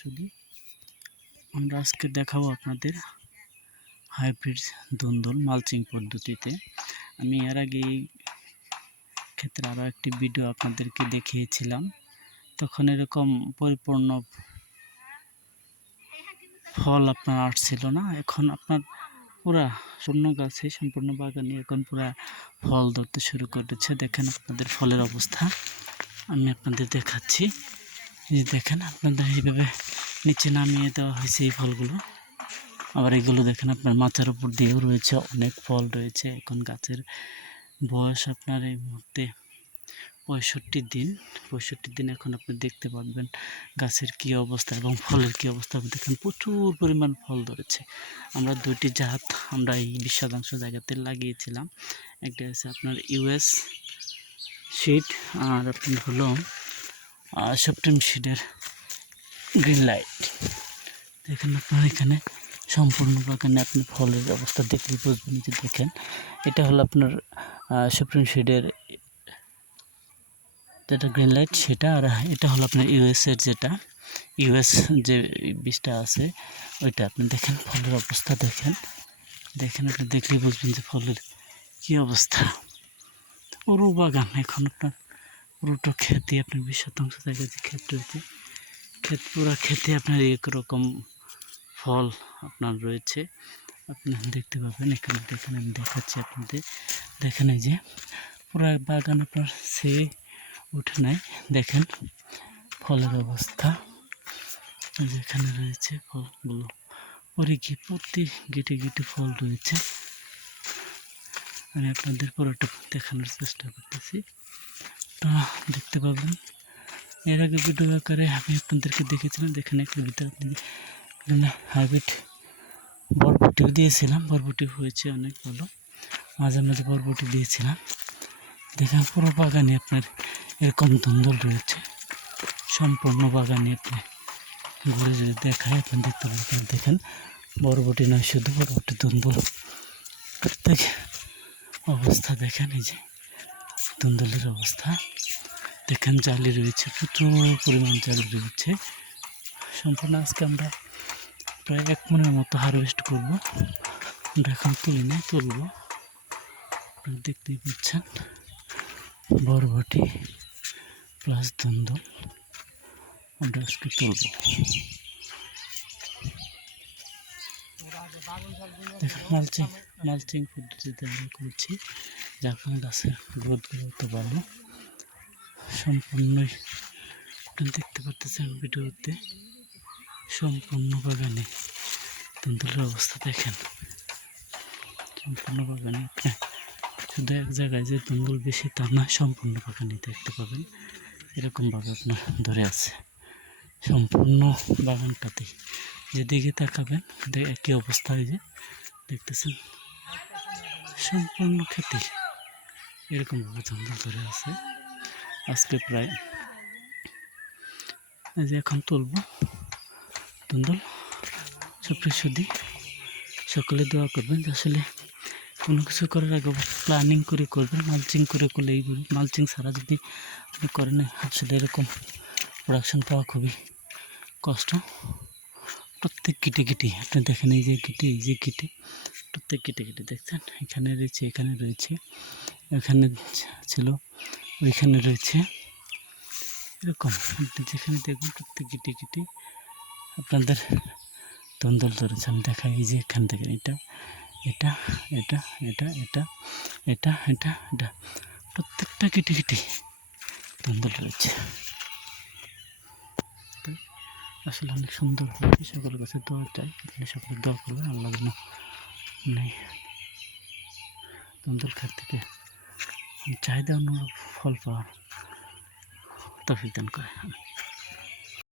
শুধু আমরা আজকে দেখাবো আপনাদের হাইব্রিড ধুন্দুল মালচিং পদ্ধতিতে। আমি এর আগে এই ক্ষেত্রে আরও একটি ভিডিও আপনাদেরকে দেখিয়েছিলাম, তখন এরকম পরিপূর্ণ ফল আপনার আসছিল না। এখন আপনার পুরা সম্পূর্ণ গাছে সম্পূর্ণ বাগানে এখন পুরা ফল ধরতে শুরু করেছে। দেখেন আপনাদের ফলের অবস্থা আমি আপনাদের দেখাচ্ছি। এই দেখেন আপনাদের এইভাবে নিচে নামিয়ে দেওয়া হয়েছে এই ফলগুলো। আবার এগুলো দেখেন আপনার মাচার উপর দিয়েও রয়েছে, অনেক ফল রয়েছে। এখন গাছের বয়স আপনার এই মুহূর্তে 65 দিন। 65 দিন এখন আপনি দেখতে পারবেন গাছের কি অবস্থা এবং ফলের কি অবস্থা। আপনি দেখেন প্রচুর পরিমাণ ফল ধরেছে। আমরা দুইটি জাত আমরা এই 20 শতাংশ জায়গাতে লাগিয়েছিলাম। একটা হচ্ছে আপনার ইউএস শিট আর আপনার হলো সেপ্টেম শিটের গ্রিন লাইট। দেখেন আপনার এখানে সম্পূর্ণ বাগানে আপনি ফলের অবস্থা দেখলে বুঝবেন। যে দেখেন এটা হলো আপনার সুপ্রিম শেডের যেটা গ্রিন লাইট সেটা, আর এটা হলো আপনার ইউএসের যেটা ইউএস যে বীজটা আছে ওইটা। আপনি দেখেন ফলের অবস্থা দেখেন আপনি দেখলেই বুঝবেন যে ফলের কী অবস্থা। পুরো বাগান এখন আপনার পুরোটা খেতে আপনার 20 শতাংশ জায়গায় যে ক্ষেত রয়েছে, পুরো খেতে আপনার একরকম ফল আপনার রয়েছে। আপনি দেখতে পাবেন এখানে। দেখেন আমি দেখাচ্ছি আপনাদের। দেখেন এই যে পুরো বাগান আপনার সে উঠে নাই। দেখেন ফলের অবস্থা যেখানে রয়েছে ফলগুলো প্রতি গিটে গিটে ফল রয়েছে। আমি আপনাদের পুরোটা দেখানোর চেষ্টা করতেছি, দেখতে পাবেন। এর আগে ভিডিও আকারে আমি আপনাদেরকে দেখেছিলাম। দেখেন একটা ভিতরে আপনি হাইব্রিড বরবটিও দিয়েছিলাম, বরবটি হয়েছে অনেক ভালো। মাঝে মাঝে বরবটি দিয়েছিলাম। দেখেন পুরো বাগানে আপনার এরকম ধুন্দুল রয়েছে। সম্পূর্ণ বাগানে আপনি ঘুরে যদি দেখায় আপনি দেখতে পাবেন। দেখেন বরবটি নয়, শুধু বরবটি ধুন্দুল প্রত্যেক অবস্থা। দেখেন এই যে ধুন্দুলের অবস্থা দেখেন। জালি রয়েছে, প্রচুর পরিমাণ জালি রয়েছে। সম্পূর্ণ আজকে আমরা প্রায় 1 মনের মতো হারভেস্ট করবো। আমরা এখন তুলবো। দেখতেই পাচ্ছেন বরবটি প্লাস ধুন্দুল আমরা আজকে তুলব। দেখেন মালচিং পদ্ধতিতে আমরা করছি, যার কারণে গাছের গ্রোথগুলো তো ভালো। সম্পূর্ণই আপনি দেখতে পাচ্ছেন ভিডিওতে সম্পূর্ণ বাগানে ধুন্দুলের অবস্থা দেখেন। সম্পূর্ণ বাগানে আপনি শুধু এক জায়গায় যে ধুন্দুল বেশি তা নয়, সম্পূর্ণ বাগানে দেখতে পাবেন এরকম ভাবে আপনার ধরে আছে। সম্পূর্ণ বাগানটাতে যেদিকে তাকাবেন একই অবস্থা। যে দেখতেছেন সম্পূর্ণ খেতে এরকম ভাবে ধুন্দুল ধরে আছে। আজকে প্রায় যে এখন তুলব ধুন্দুল। সুপ্রিয় সকলে দোয়া করবেন যে আসলে কোনো কিছু করার আগে প্ল্যানিং করে করবেন। মালচিং করে করলে এইগুলো, মালচিং ছাড়া যদি আপনি করেন আসলে এরকম প্রোডাকশন পাওয়া খুবই কষ্ট। প্রত্যেক গিটে আপনি দেখেন এই যে গিটে প্রত্যেক গিটে দেখছেন। এখানে রয়েছে, এখানে রয়েছে, এখানে ছিল, ওইখানে রয়েছে। এরকম আপনি যেখানে দেখবেন প্রত্যেক গিটে আপনাদের ধুন্দুল ধরেছে। আমি দেখাই এই যে এখান থেকে এটা এটা এটা এটা এটা এটা এটা এটা প্রত্যেকটা গিটে ধুন্দুল রয়েছে। আসলে অনেক সুন্দর হয়েছে। সকলের কাছে দোয়া চাই, আপনি সকলে দোয়া করবেন আল্লাহ যেন নেই ধুন্দুল খাত থেকে চাহিদা অনুরূপ ফল পাওয়ার তৌফিক দান করে।